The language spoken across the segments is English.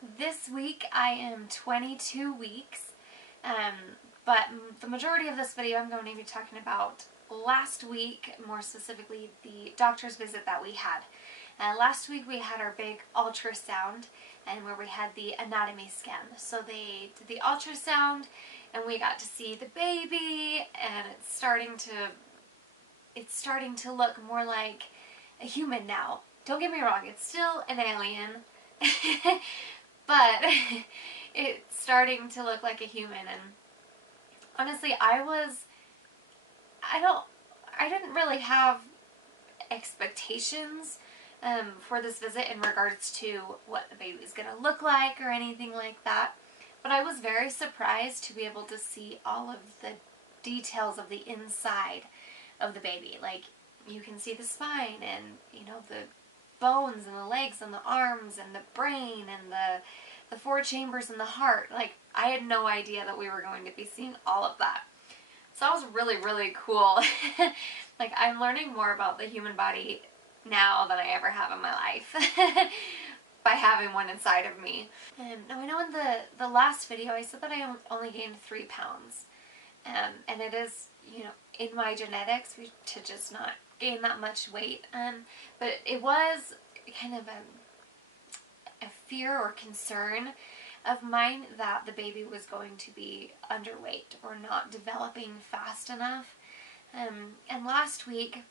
This week I am 22 weeks, but the majority of this video I'm going to be talking about last week, more specifically the doctor's visit that we had. Last week we had our big ultrasound and where we had the anatomy scan. So they did the ultrasound and we got to see the baby, and it's starting to look more like a human now. Don't get me wrong, it's still an alien, but it's starting to look like a human. And honestly, I didn't really have expectations for this visit in regards to what the baby was going to look like or anything like that. But I was very surprised to be able to see all of the details of the inside of the baby. Like, you can see the spine and, you know, the bones and the legs and the arms and the brain and the four chambers and the heart. Like, I had no idea that we were going to be seeing all of that. So that was really, really cool. Like, I'm learning more about the human body now than I ever have in my life by having one inside of me. Now, I know in the last video I said that I only gained 3 pounds. And it is, you know, in my genetics to just not gain that much weight. But it was kind of a fear or concern of mine that the baby was going to be underweight or not developing fast enough. And last week,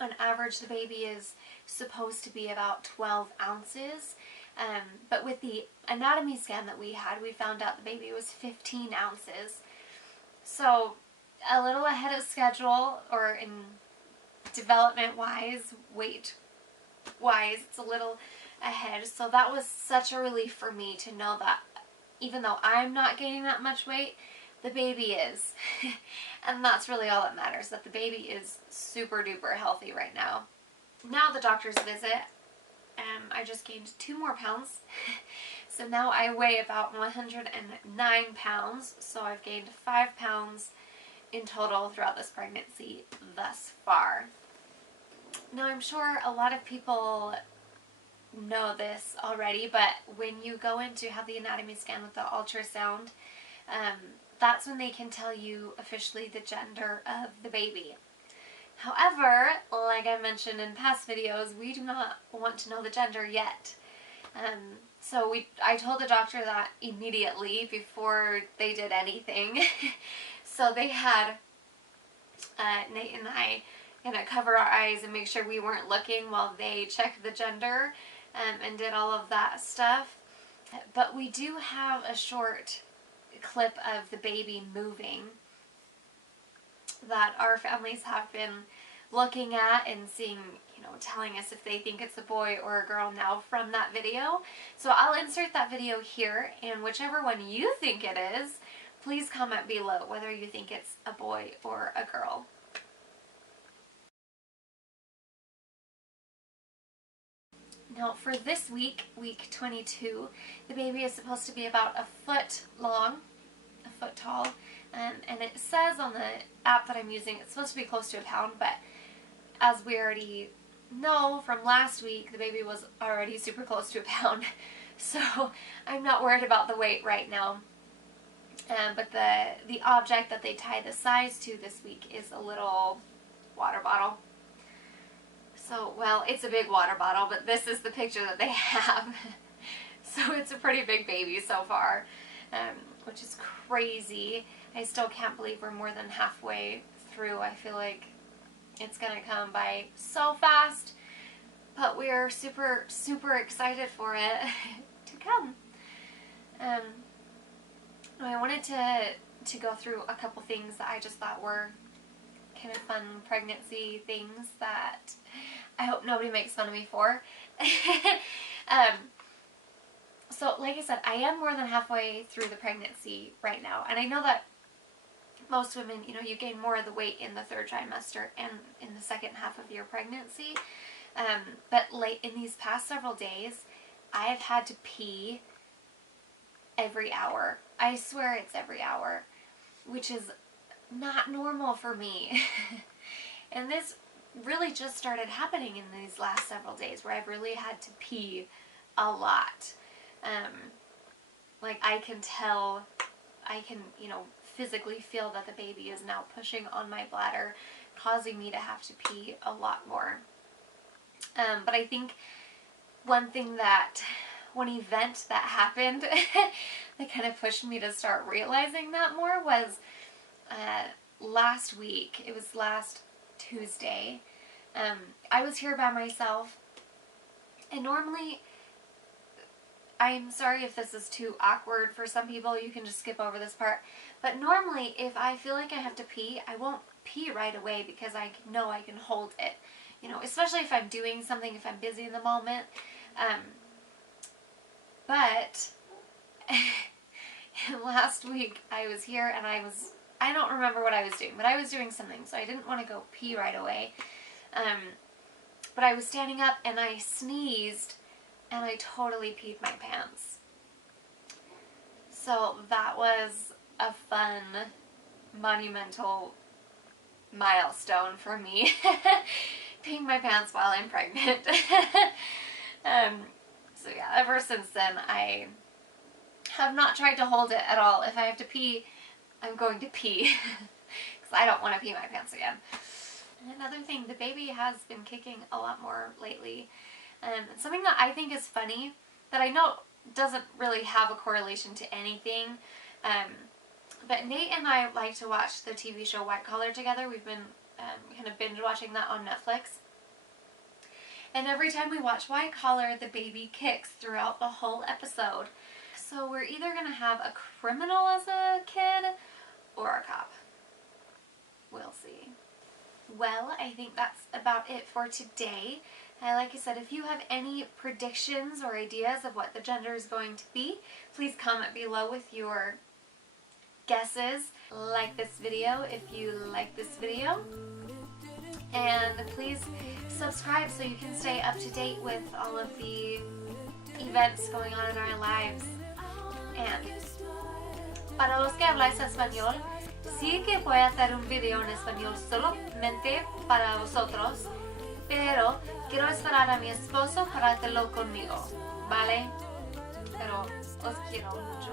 on average, the baby is supposed to be about 12 ounces. But with the anatomy scan that we had, we found out the baby was 15 ounces. So a little ahead of schedule, or in development-wise, weight-wise, it's a little ahead. So that was such a relief for me to know that even though I'm not gaining that much weight, the baby is. And that's really all that matters, that the baby is super duper healthy right now. Now the doctor's visit, I just gained 2 more pounds. So now I weigh about 109 pounds. So I've gained 5 pounds in total throughout this pregnancy thus far. Now, I'm sure a lot of people know this already, but when you go in to have the anatomy scan with the ultrasound, that's when they can tell you officially the gender of the baby. However, like I mentioned in past videos, we do not want to know the gender yet. So I told the doctor that immediately before they did anything. So they had Nate and I kind of cover our eyes and make sure we weren't looking while they checked the gender and did all of that stuff. But we do have a short clip of the baby moving that our families have been looking at and seeing, you know, telling us if they think it's a boy or a girl now from that video. So I'll insert that video here, and whichever one you think it is, please comment below whether you think it's a boy or a girl. Now for this week, week 22, the baby is supposed to be about a foot long, a foot tall, and it says on the app that I'm using it's supposed to be close to a pound, but as we already know from last week, the baby was already super close to a pound, so I'm not worried about the weight right now. But the object that they tie the size to this week is a little water bottle. So, well, it's a big water bottle, but this is the picture that they have. So it's a pretty big baby so far, which is crazy. I still can't believe we're more than halfway through. I feel like it's going to come by so fast, but we're super, super excited for it to come. I wanted to go through a couple things that I just thought were kind of fun pregnancy things that I hope nobody makes fun of me for. So like I said, I am more than halfway through the pregnancy right now, and I know that most women, you know, you gain more of the weight in the 3rd trimester and in the second half of your pregnancy. But late in these past several days, I have had to pee every hour. I swear it's every hour, which is not normal for me. And this really just started happening in these last several days where I've really had to pee a lot. Like I can tell, I can, physically feel that the baby is now pushing on my bladder, causing me to have to pee a lot more. But I think one event that happened that kind of pushed me to start realizing that more was last week. It was last Tuesday. I was here by myself, and normally, I'm sorry if this is too awkward for some people, you can just skip over this part, but normally if I feel like I have to pee, I won't pee right away because I know I can hold it, especially if I'm doing something, if I'm busy in the moment. But last week I was here and I don't remember what I was doing, but I was doing something, so I didn't want to go pee right away. But I was standing up and I sneezed and I totally peed my pants. So that was a fun, monumental milestone for me, peeing my pants while I'm pregnant. So yeah, ever since then I have not tried to hold it at all. If I have to pee, I'm going to pee because I don't want to pee my pants again. And another thing, the baby has been kicking a lot more lately. Something that I think is funny, that I know doesn't really have a correlation to anything, but Nate and I like to watch the TV show White Collar together. We've been kind of binge watching that on Netflix. And every time we watch White Collar, the baby kicks throughout the whole episode. So we're either going to have a criminal as a kid or a cop. We'll see. Well, I think that's about it for today. Like I said, if you have any predictions or ideas of what the gender is going to be, please comment below with your guesses. Like this video if you like this video. And please subscribe so you can stay up to date with all of the events going on in our lives. And para los que habláis español, sí que voy a hacer un video en español solamente para vosotros, pero quiero esperar a mi esposo para hacerlo conmigo, ¿vale? Pero os quiero mucho.